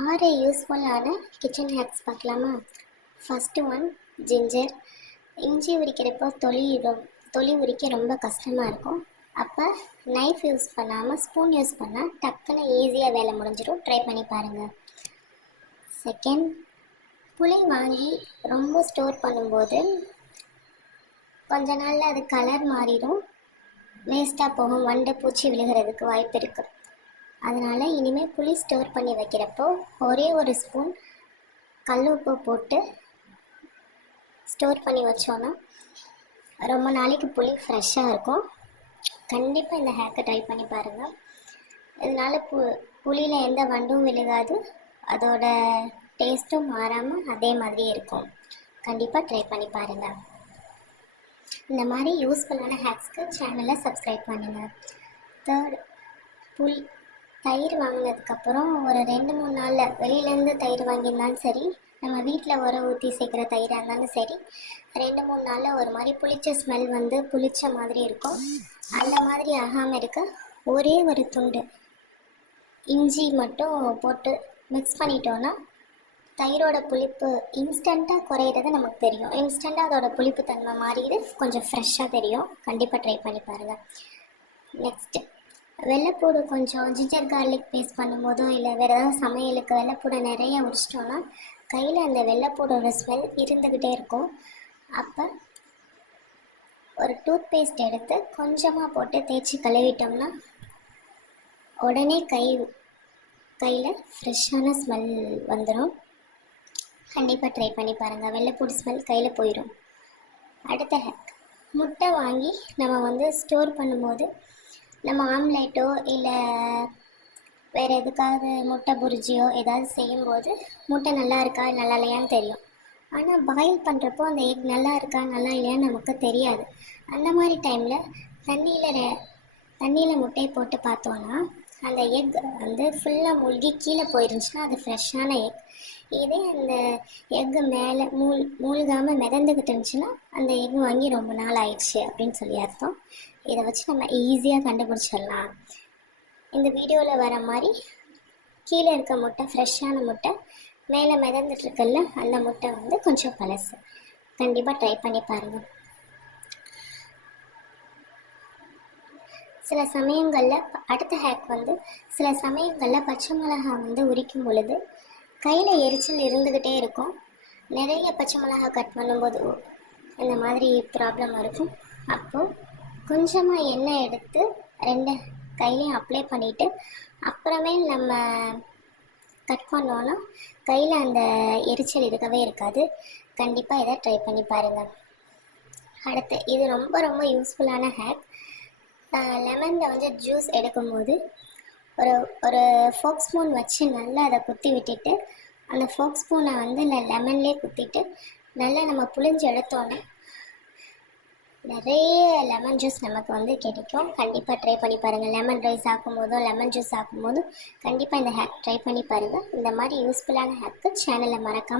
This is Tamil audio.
ஆறு யூஸ்ஃபுல்லான கிச்சன் ஹேக்ஸ் பார்க்கலாமா? ஃபஸ்ட்டு ஒன் ஜிஞ்சர் இஞ்சி உரிக்கிறப்போ தொலி தொலி உரிக்க ரொம்ப கஷ்டமாக இருக்கும். அப்போ நைஃப் யூஸ் பண்ணாமல் ஸ்பூன் யூஸ் பண்ணால் டக்குன்னு ஈஸியாக வேலை முடிஞ்சிடும். ட்ரை பண்ணி பாருங்கள் செகண்ட் புளி வாங்கி ரொம்ப ஸ்டோர் பண்ணும்போது கொஞ்ச நாளில் அது கலர் மாறிடும். வேஸ்ட்டாக போகும். வண்டை பூச்சி விழுகிறதுக்கு வாய்ப்பு இருக்குது அதனால் இனிமேல் புளி ஸ்டோர் பண்ணி வைக்கிறப்போ ஒரே ஒரு ஸ்பூன் கல் உப்பு போட்டு ஸ்டோர் பண்ணி வச்சோன்னா ரொம்ப நாளைக்கு புளி ஃப்ரெஷ்ஷாக இருக்கும். கண்டிப்பாக இந்த ஹேக்கை ட்ரை பண்ணி பாருங்கள் இதனால் பு புளியில் எந்த வண்டும் விழுகாது. அதோட டேஸ்ட்டும் மாறாமல் அதே மாதிரியே இருக்கும். கண்டிப்பாக ட்ரை பண்ணி பாருங்கள் இந்த மாதிரி யூஸ்ஃபுல்லான ஹேக்ஸ்க்கு சேனலை சப்ஸ்கிரைப் பண்ணுங்கள் தேர்ட் புளி தயிர் வாங்கினதுக்கப்புறம் ஒரு ரெண்டு மூணு நாளில் வெளியிலேருந்து தயிர் வாங்கியிருந்தாலும் சரி நம்ம வீட்டில் உர ஊற்றி சேர்க்குற தயிராக இருந்தாலும் சரி ரெண்டு மூணு நாளில் ஒரு மாதிரி புளிச்ச ஸ்மெல் வந்து புளிச்ச மாதிரி இருக்கும். அந்த மாதிரி ஆகாமல் இருக்க ஒரே ஒரு துண்டு இஞ்சி மட்டும் போட்டு மிக்ஸ் பண்ணிட்டோன்னா தயிரோட புளிப்பு இன்ஸ்டண்ட்டாக குறையிறது நமக்கு தெரியும். இன்ஸ்டண்ட்டாக அதோட புளிப்பு தன்மை மாறிடு கொஞ்சம் ஃப்ரெஷ்ஷாக தெரியும். கண்டிப்பாக ட்ரை பண்ணி பாருங்கள் நெக்ஸ்ட்டு வெள்ளைப்பூடு கொஞ்சம் ஜிஞ்சர் கார்லிக் பேஸ்ட் பண்ணும்போதோ இல்லை வேறு ஏதாவது சமையலுக்கு வெள்ளைப்பூடை நிறைய உரிச்சிட்டோன்னா கையில் அந்த வெள்ளைப்பூடோட ஸ்மெல் இருந்துக்கிட்டே இருக்கும். அப்போ ஒரு டூத் பேஸ்ட் எடுத்து கொஞ்சமாக போட்டு தேய்ச்சி கழுவிட்டோம்னா உடனே கை கையில் ஃப்ரெஷ்ஷான ஸ்மெல் வந்துடும் கண்டிப்பாக ட்ரை பண்ணி பாருங்கள் வெள்ளைப்பூடு ஸ்மெல் கையில் போயிடும் அடுத்த ஹேக் முட்டை வாங்கி நம்ம வந்து ஸ்டோர் பண்ணும்போது நம்ம ஆம்லேட்டோ இல்லை வேறு எதுக்காவது முட்டை புரிஜியோ ஏதாவது செய்யும்போது முட்டை நல்லா இருக்கா நல்லா இல்லையான்னு தெரியும். ஆனால் பாயில் பண்ணுறப்போ அந்த எக் நல்லா இருக்கா நல்லா இல்லையான்னு நமக்கு தெரியாது. அந்த மாதிரி டைமில் தண்ணியில் தண்ணியில் முட்டையை போட்டு பார்த்தோன்னா அந்த எக் வந்து ஃபுல்லாக மூழ்கி கீழே போயிருந்துச்சுன்னா அது ஃப்ரெஷ்ஷான எக். இதே அந்த எக்கு மேலே மூழ் மூழ்காமல் மிதந்துக்கிட்டு இருந்துச்சுன்னா அந்த எக் வாங்கி ரொம்ப நாள் ஆயிடுச்சு அப்படின்னு சொல்லி அர்த்தம். இதை வச்சு நம்ம ஈஸியாக கண்டுபிடிச்சிடலாம். இந்த வீடியோவில் வர மாதிரி கீழே இருக்க முட்டை ஃப்ரெஷ்ஷான முட்டை மேலே மிதந்துட்டுருக்குல்ல அந்த முட்டை வந்து கொஞ்சம் பழசு. கண்டிப்பாக ட்ரை பண்ணி பாருங்கள் சில சமயங்களில் அடுத்த ஹேக் வந்து சில சமயங்களில் பச்சை மிளகாய் வந்து உரிக்கும் பொழுது கையில் எரிச்சல் இருந்துக்கிட்டே இருக்கும். நிறைய பச்சை மிளகாய் கட் பண்ணும்போது இந்த மாதிரி ப்ராப்ளம் இருக்கும். அப்போது கொஞ்சமாக எண்ணெய் எடுத்து ரெண்டு கையிலையும் அப்ளை பண்ணிவிட்டு அப்புறமே நம்ம கட் பண்ணோன்னா கையில் அந்த எரிச்சல் இருக்கவே இருக்காது. கண்டிப்பாக இதை ட்ரை பண்ணி பாருங்கள் அடுத்து இது ரொம்ப ரொம்ப யூஸ்ஃபுல்லான ஹேக் லெமனில் வந்து ஜூஸ் எடுக்கும்போது ஒரு ஒரு ஃபோக் ஸ்பூன் வச்சு நல்லா அதை குத்தி விட்டுட்டு அந்த ஃபோக் ஸ்பூனை வந்து நான் லெமன்லேயே குத்திட்டு நல்லா நம்ம புளிஞ்சு எடுத்தோன்னே நிறைய லெமன் ஜூஸ் நமக்கு வந்து கிடைக்கும். கண்டிப்பாக ட்ரை பண்ணி பாருங்கள் லெமன் ரைஸ் ஆக்கும்போதும் லெமன் ஜூஸ் ஆக்கும்போதும் கண்டிப்பாக இந்த ஹேக் ட்ரை பண்ணி பாருங்கள் இந்த மாதிரி யூஸ்ஃபுல்லான ஹேக்கு சேனலை மறக்காமல்